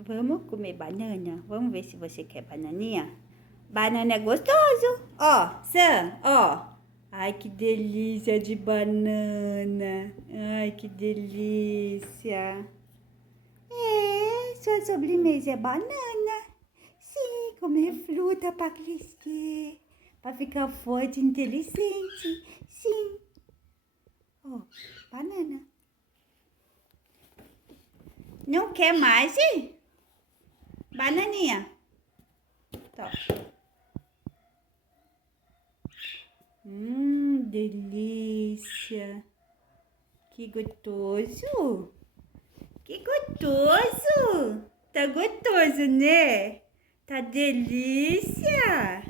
Vamos comer banana? Vamos ver se você quer bananinha? Banana é gostoso. Ó, Sam, ó. Ai, que delícia de banana. Ai, que delícia. É, sua sobremesa é banana. Sim, comer fruta para crescer, para ficar forte e inteligente. Sim. Ó, banana. Não quer mais, hein? Bananinha. Tá. Delícia. Que gostoso. Que gostoso. Tá gostoso, né? Tá delícia.